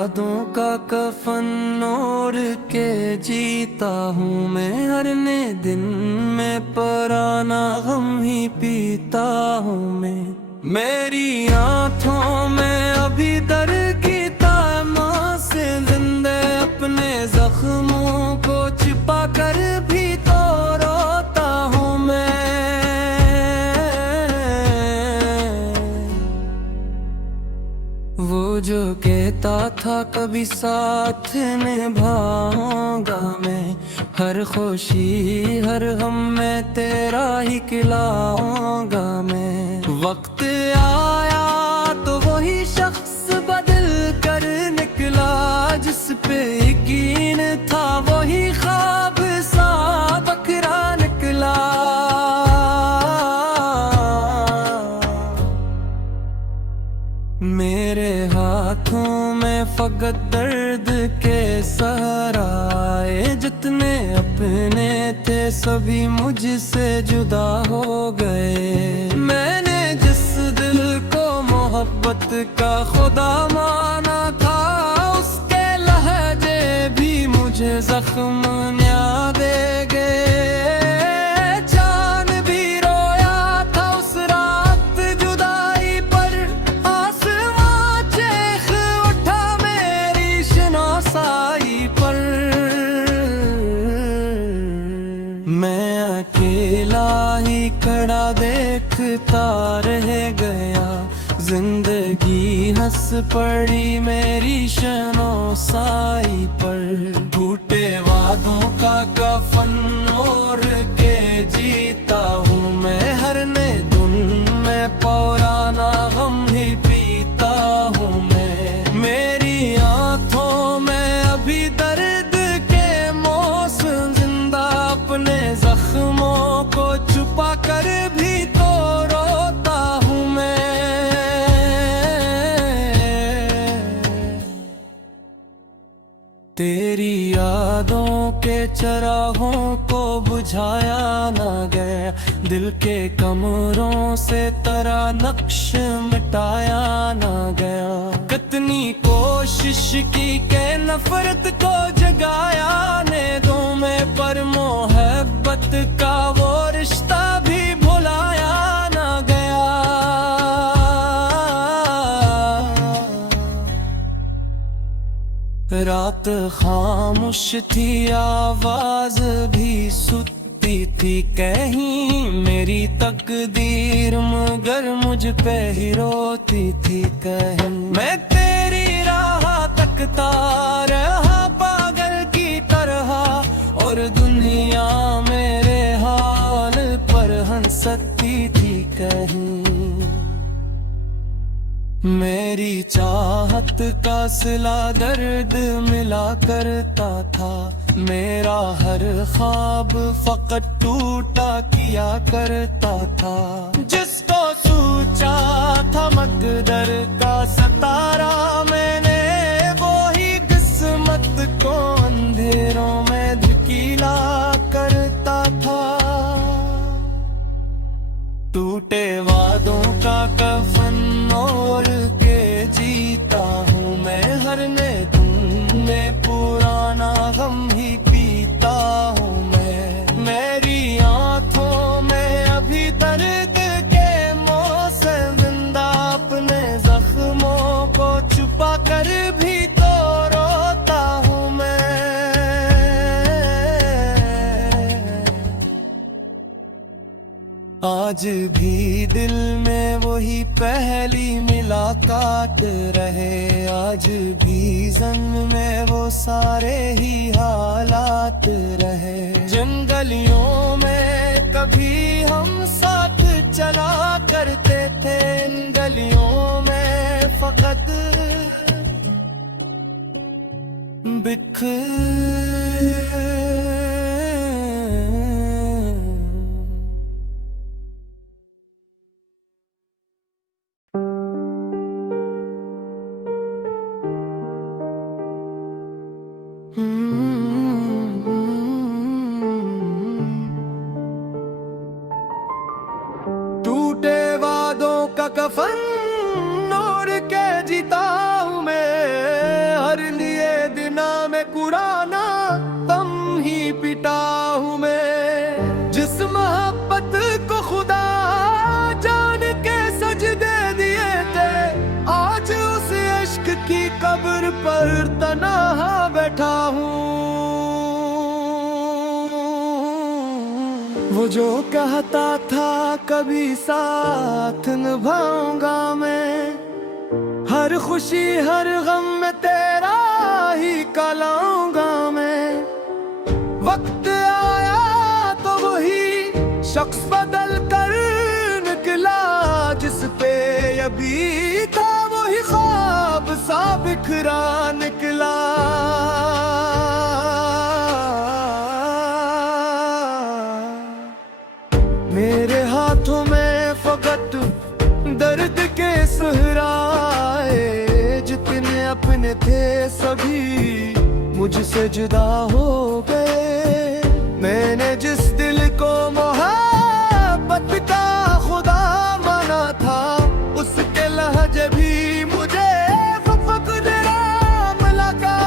वादों का कफन ओढ़ के जीता हूँ मैं, हर नए दिन में पुराना गम ही पीता हूँ मैं। मेरी आँखों में अभी दर्द की तमन्ना से जिंदे अपने जख्मों को छिपा कर भी तो रोता हूँ मैं। वो जो कहता था कभी साथ निभाऊंगा मैं, हर खुशी हर गम में तेरा ही खिलाऊंगा मैं। वक्त आया तो वही शख्स बदल कर निकला, जिस पे यकीन था वही ख्वाब सा बकरा निकला। मेरे हाथों में फकत दर्द के सहारे, जितने अपने थे सभी मुझसे जुदा हो गए। मैंने जिस दिल को मोहब्बत का खुदा माना था, उसके लहजे भी मुझे जख्म न्या दे गए। मैं अकेला ही खड़ा देखता रह गया, जिंदगी हंस पड़ी मेरी शनोसाई पर। टूटे वादों का कफन ओढ़ के जीता हूँ मैं, हर नए दिन में पुराना गम ही पीता हूँ मैं। मेरी आँखों में अभी दर्द के मौसम जिंदा अपने जख्मों को छुपा कर भी तो रोता हूँ मैं। तेरी यादों के चरागों को बुझाया ना गया, दिल के कमरों से तेरा नक्श मिटाया ना गया। कितनी कोशिश की के नफरत को जगाया ने दो मैं, पर मोहब्बत का वो रिश्ता भी भुलाया ना गया। रात खामोश थी आवाज भी सुती थी कहीं, मेरी तकदीर मगर मुझ पे ही रोती थी कहीं। मैं तेरी राह तकता रहा पागल की तरह, और दुनिया मेरे हाल पर हंसती थी कहीं। मेरी चाहत का सिला दर्द मिला करता था, मेरा हर ख्वाब फकत टूटा किया करता था। जिसको सोचा था मकदर का सतारा मैंने, वो ही किस्मत को अंधेरों में धकेला करता था। टूटे वादों का कफन ओढ़ के जीता हूँ मैं, हर नए दिन में पुराना गम ही पीता हूँ मैं। मेरी आँखों में अभी दर्द के मौसम जिंदा अपने जख्मों को छुपा कर भी तो रोता हूँ मैं। आज भी दिल में वही पहली मुलाकात रहे, आज भी जन्म में वो सारे ही हालात रहे। जंगलियों में कभी हम साथ चला करते थे, इन गलियों में फकत बिखर। टूटे वादों का कफन ओढ़ के जीता हूँ मैं, हर पुराना गम ही पिता हूँ मैं। जिस मोहब्बत को खुदा जान के सजदे दिए थे, आज उस इश्क की कब्र पर तन्हा बैठा हूँ। वो जो कहता था कभी साथ निभाऊंगा मैं, हर खुशी हर गम में तेरा ही कहलाऊंगा मैं। वक्त आया तो वही शख्स बदल कर निकला, जिस पे अभी था वही ख्वाब सा बिखरा निकला। मेरे हाथों में फकत दर्द के सहराए, जितने अपने थे सभी मुझसे जुदा हो गए। मैंने जिस दिल को मोहब्बत का खुदा माना था, उसके लहजे भी मुझे फकराम लगा।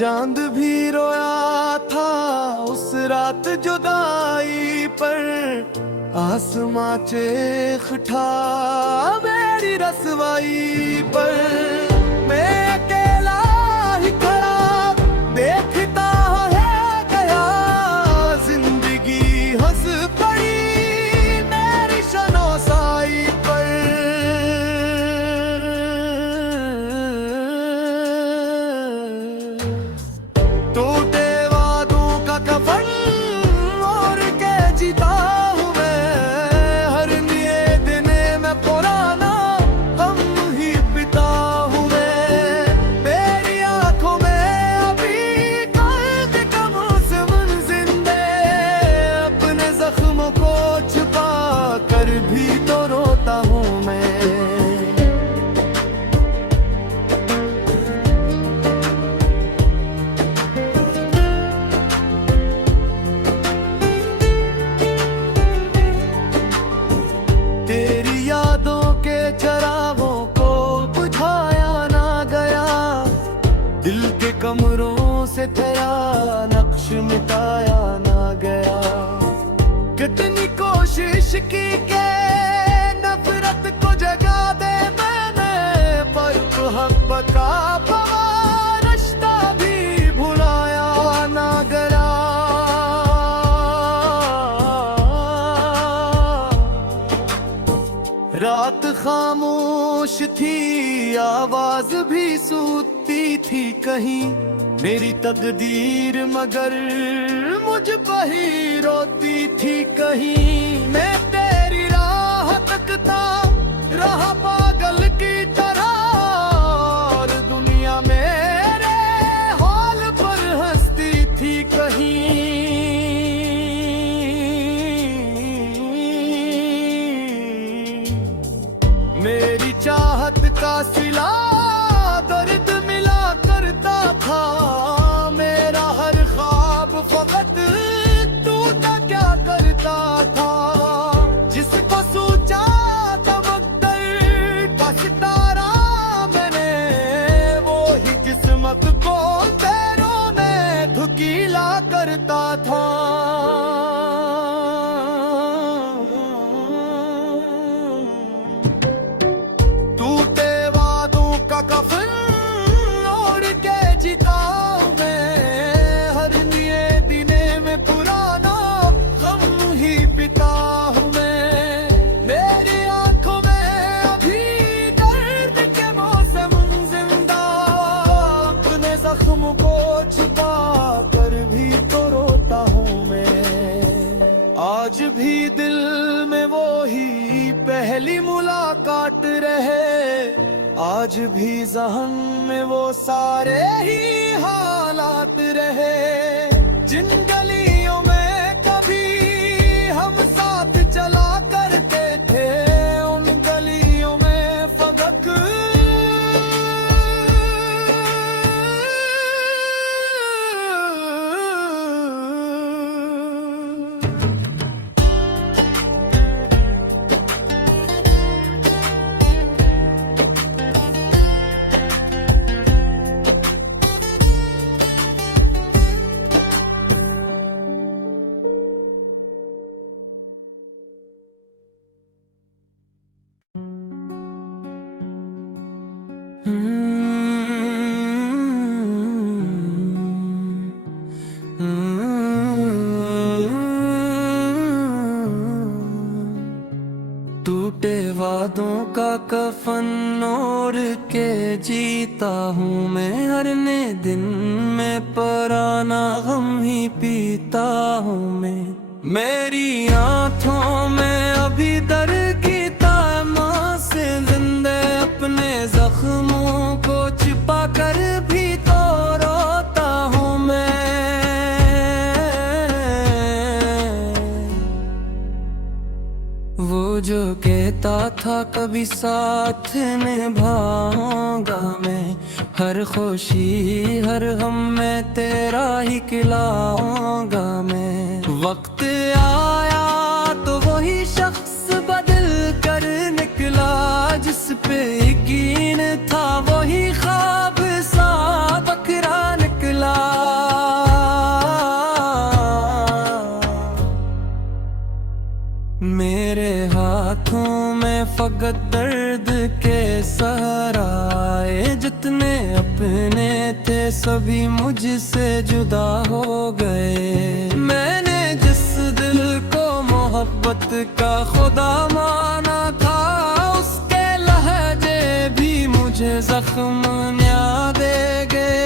चांद भी रोया था उस रात जुदाई पर, आसमां चेख उठा मेरी रसवाई पर। मैं अकेला ही खड़ा देखता है गया, जिंदगी हंस पड़ी मेरी शनासाई पर। टूटे वादों का कफन ओढ़ के जीता हूँ मैं, हर नए दिन में पुराना गम ही पिता हूँ मैं। मेरी आंखों में अभी दर्द का मौसम जिंदे, अपने जख्मों को छुपा कर भी तो रोता हूँ मैं। तेरी यादों के चरागों को बुझाया ना गया, दिल के कमरों से तेरा नक्श मिटाया ना गया। कितनी कोशिश की के नफरत को जगा दे मैंने, पर मोहब्बत का रिश्ता भी भुलाया ना गया। रात खामोश थी आवाज भी सूती थी कहीं, मेरी तकदीर मगर मुझ पर ही रोती थी कहीं। मैं तेरी राह तकता रहा पागल की तरह, और दुनिया मेरे हाल पर हंसती थी कहीं। मेरी चाहत का सिला दर्द मिला करता था, मेरा हर ख्वाब फकत टूटा क्या करता था। जिसको सोचा तमद्दर का सितारा मैंने, वो ही किस्मत को पैरों में धुकीला करता था। टूटे वादों का कफन ओढ़ के जीता हूँ मैं, हर नए दिने में पुराना गम ही पिता हूँ मैं। मेरी आंखों में अभी दर्द के मौसम जिंदा, अपने जख्म को छुपा कर भी तो रोता हूँ मैं। आज भी दिल में वो ही पहली मुलाकात रहे, आज भी ज़हन में वो सारे ही हालात रहे। जिन गलियों में कभी हम साथ चला करते थे, उन गलियों में फकत टूटे वादों का कफन ओढ़ के जीता हूँ मैं, हर नए दिन में पुराना गम ही पीता हूँ मैं। मेरी आँखों में अभी दर्द की तामा से जिंदे अपने जख्मों को छिपा कर भी तो रोता हूँ मैं। वो जो कहता था कभी साथ निभाऊंगा मैं, हर खुशी हर गम में तेरा ही खिलाऊंगा मैं। वक्त आया तो वही शख्स बदल कर निकला, जिस पे यकीन था वही ख्वाब सा बकरा निकला। मेरे हाथों में फकत दर्द के सहारे, जितने अपने थे सभी मुझसे जुदा हो गए। मैंने जिस दिल को मोहब्बत का खुदा माना था, उसके लहजे भी मुझे जख्म न्या दे गए।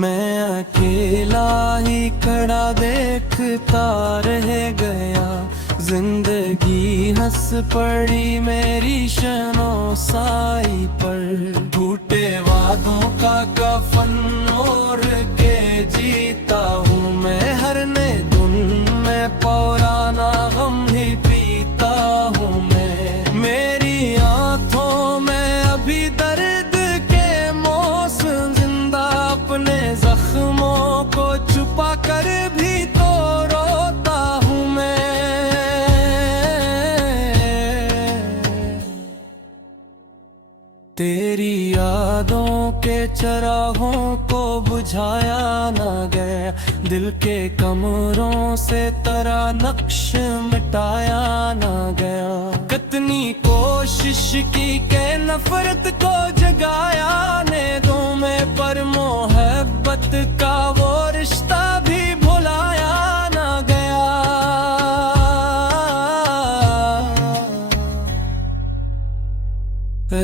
मैं अकेला ही खड़ा देखता रह गया, जिंदगी हंस पड़ी मेरी शनोसाई पर। टूटे वादों का कफन ओढ़ के जीता हूँ मैं, हर नए दिन में पुराना गम ही पीता हूँ मैं। मेरी आँखों में अभी दर्द के मौसम जिंदा अपने जख्मों को छुपा कर भी तो रोता हूँ मैं। तेरी यादों के चरागों को बुझाया ना गया, दिल के कमरों से तेरा नक्श मिटाया ना गया। कितनी कोशिश की के नफरत को जगाया ने दो मैं, पर मोहब्बत का वो रिश्ता भी भुलाया ना गया।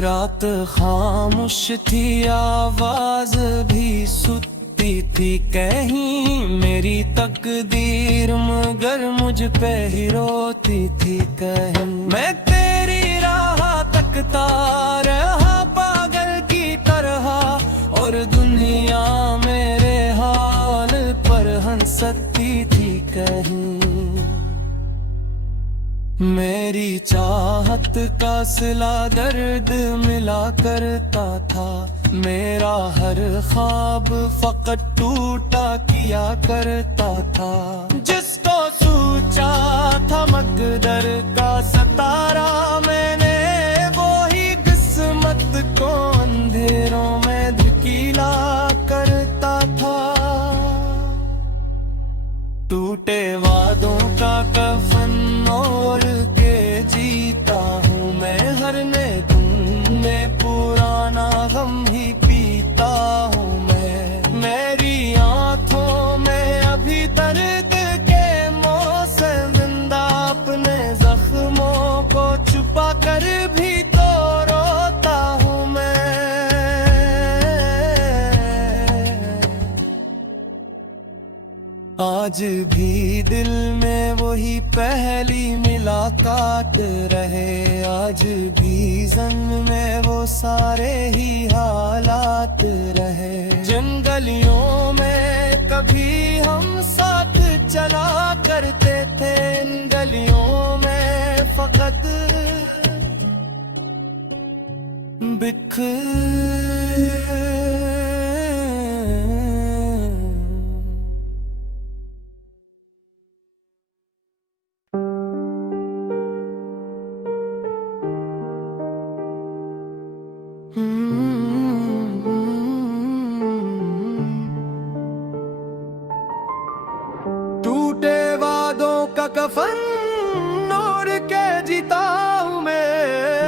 रात खामोश थी आवाज भी सुती थी कहीं, मेरी तकदीर मगर मुझ पे ही रोती थी कहीं। मैं तेरी राह तकता रहा पागल की तरह, और दुनिया मेरे हाल पर हंसती थी कहीं। मेरी चाहत का सिला दर्द मिला करता था, मेरा हर ख्वाब फकत टूटा किया करता था। जिसको सोचा था मकदर का सतारा मैंने, वो ही किस्मत को अंधेरों में धकेला करता था। टूटे वादों का कफन ओढ़ के जीता हूँ मैं, हर नए दिन में पुराना गम ही पीता हूँ मैं। मेरी आँखों में अभी दर्द के मौसम जिंदा अपने जख्मों को छुपा कर भी तो रोता हूँ मैं। आज भी दिल में वही पहली मुलाकात रहे, आज भी जन्म में वो सारे ही हालात रहे। जंगलियों में कभी हम साथ चला करते थे, इन गलियों में फकत बिखर। टूटे वादों का कफन ओढ़ के जीता हूँ मैं,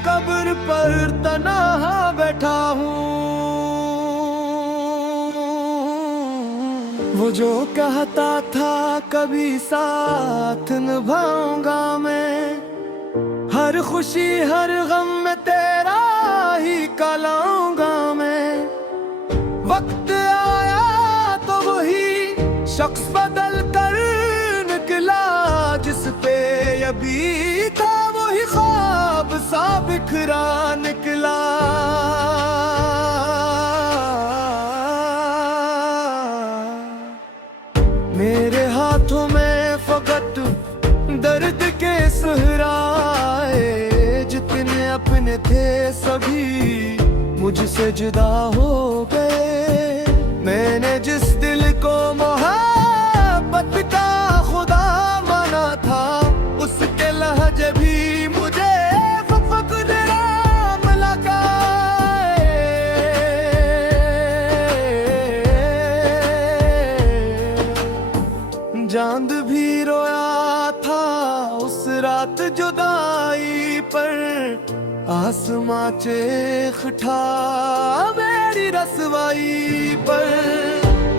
कब्र पर तन्हा बैठा हूँ। वो जो कहता था कभी साथ निभाऊंगा मैं, हर खुशी हर गम में तेरा ही कहलाऊंगा मैं। वक्त आया तो वही शख्स बदल कर निकला, जिस पे अभी था वही ख्वाब सा बिखरा निकला। मेरे हाथों में फकत दर्द के सहराए, जितने अपने थे सभी मुझसे जुदा हो गए। मैंने जिस दिल को मोहब्बत का खुदा माना था, उसके लहजे भी मुझे फकत राम लगा। चांद भी रोया था उस रात जुदाई पर, आसमां चेख था मेरी रसवाई पर।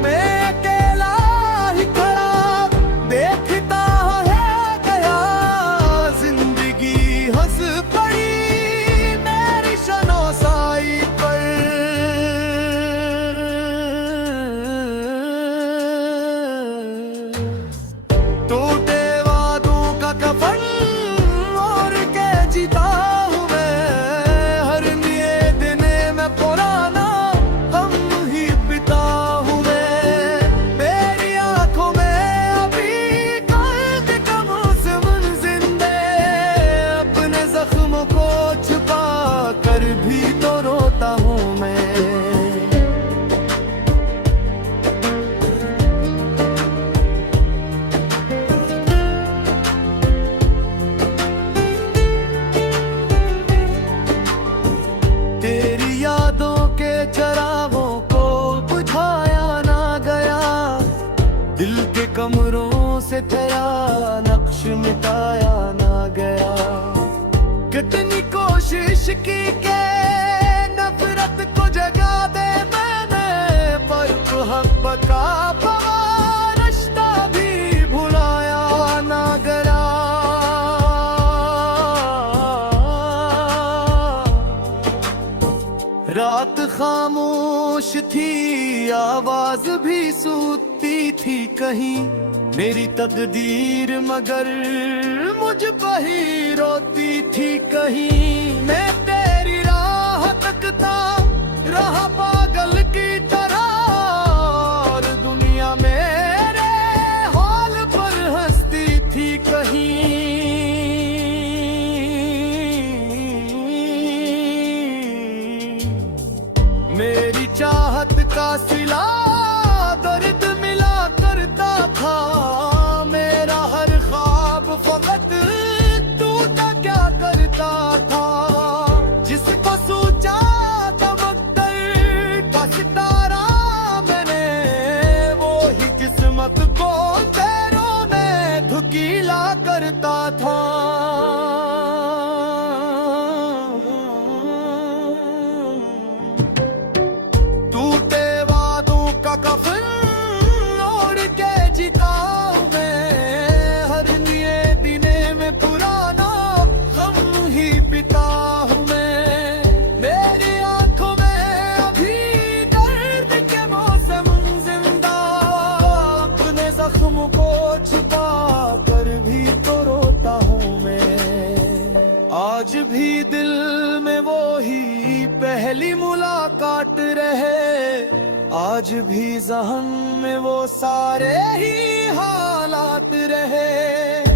मैं अकेला ही खड़ा देखता है गया, जिंदगी हंस पड़ी मेरी शनोसाई पर। टूटे वादों का कफन और के जीता हूँ मैं, हर लिए दिन में पुराना हम ही पिता हूँ मैं। मेरी आंखों में अभी दर्द का मौसम जिंदे, अपने जख्मों को छुपा कर भी तो रोता हूँ मैं। तेरी यादों के चरागों को बुझाया ना गया, दिल के कमरों से तेरा नक्श मिटाया ना गया। कितनी कोशिश की के नफरत को जगा दे मैंने, पर मोहब्बत का रिश्ता भी भुलाया ना गया। रात खामोश थी आवाज भी सूती थी कहीं, मेरी तकदीर मगर मुझ पर ही रोती थी कहीं। मैं तेरी राह तकता रहा पागल की तरह, और दुनिया मेरे हाल पर हंसती थी कहीं। मेरी चाहत का सिला दर्द मिला करता था, मेरा हर ख्वाब फकत टूटा क्या करता था। जिसको सोचा चमककर का सितारा मैंने, वो ही किस्मत को पैरों में धुकीला करता था। टूटे वादों का कफन ओढ़ के जीता हूँ मैं, हर लिए दिने में पुराना गम ही पिता हूँ मैं। मेरी आंखों में अभी दर्द के मौसम जिंदा, अपने जख्म को छुपा कर भी तो रोता हूँ मैं। आज भी दिल में वो ही पहली मुलाकात रहे, आज भी ज़हन में वो सारे ही हालात रहे।